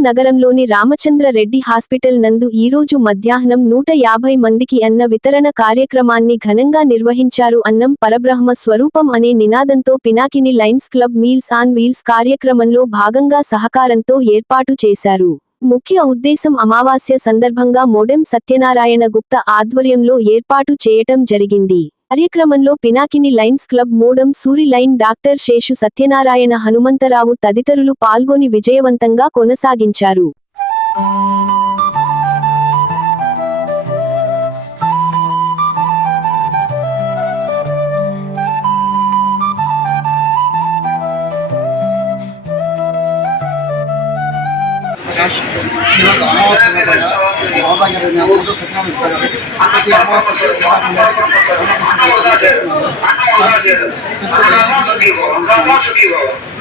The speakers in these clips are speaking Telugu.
నగరంలోని రామచంద్ర రెడ్డి హాస్పిటల్ నందు ఈరోజు మధ్యాహ్నం నూట యాభై మందికి అన్న వితరణ కార్యక్రమాన్ని ఘనంగా నిర్వహించారు అన్నం పరబ్రహ్మ స్వరూపం అనే నినాదంతో Pinakini Lions club meals on wheels కార్యక్రమంలో భాగంగా సహకారంతో ఏర్పాటు చేశారు. ముఖ్య ఉద్దేశం అమావాస్య సందర్భంగా మోడెం సత్యనారాయణ గుప్త ఆధ్వర్యంలో ఏర్పాటు చేయటం జరిగింది. కార్యక్రమంలో Pinakini Lions club Modam Suri Lion doctor Seshu Satyanarayana Hanumantharao తదితరులు పాల్గొని విజయవంతంగా కొనసాగించారు. ఈరోజు అమావాస్య సందర్భంగా బాబా గారు అందరూ సత్యనారాయణ చెప్తారు ప్రతి అమావాస్య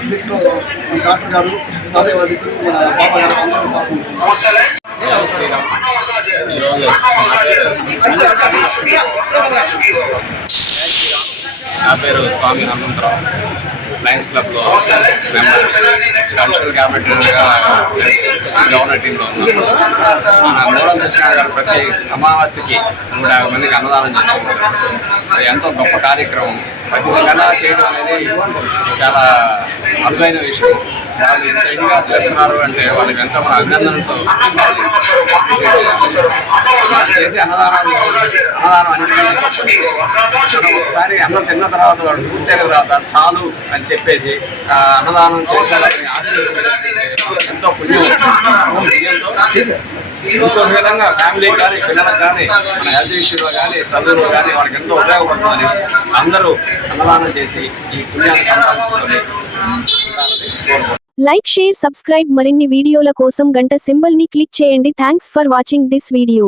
దీంట్లో డాక్టర్ గారు తాతయ్య వారి మన బాబా గారు అందరూ పాల్గొంటున్నారు ఈరోజు నా పేరు స్వామి హనుమంతరావు. లయన్స్ క్లబ్లో మెంబర్ కల్చరల్ క్యాబినెట్గా డిస్ట్రిక్ట్ గవర్నర్ టీంలో ఉన్నాను మన మూలం సత్యనారాయణ గారు ప్రతి అమావాస్యకి నూట యాభై మందికి అన్నదానం చేస్తున్నారు. ఎంతో గొప్ప కార్యక్రమం. ప్రతి విధంగా చేయడం అనేది చాలా అరుదైన విషయం. వాళ్ళు ఇంత ఇదిగా చేస్తున్నారు అంటే వాళ్ళకి ఎంతో మన అభినందనతో చేసి అన్నదానాలు అన్నదానం అన్నిటికంటే ఒకసారి అన్నం తిన్న తర్వాత వాడు పూర్తయిన తర్వాత చాలు అని చెప్పేసి అన్నదానం చేసిన వాళ్ళని ఆశీర్వదించే ఎంతో పుణ్యం వస్తుంది. పుణ్యంతో ఇంకో విధంగా ఫ్యామిలీకి కానీ పిల్లలకు కానీ మన హెల్త్ ఇష్యూలో కానీ చదువులో కానీ వాళ్ళకి ఎంతో ఉపయోగపడుతుందని అందరూ అన్నదానం చేసి ఈ పుణ్యాన్ని సంపాదించుకొని లైక్ షేర్ సబ్స్క్రైబ్ మరిన్ని వీడియోల కోసం గంట సింబల్ని క్లిక్ చేయండి. Thanks for watching this video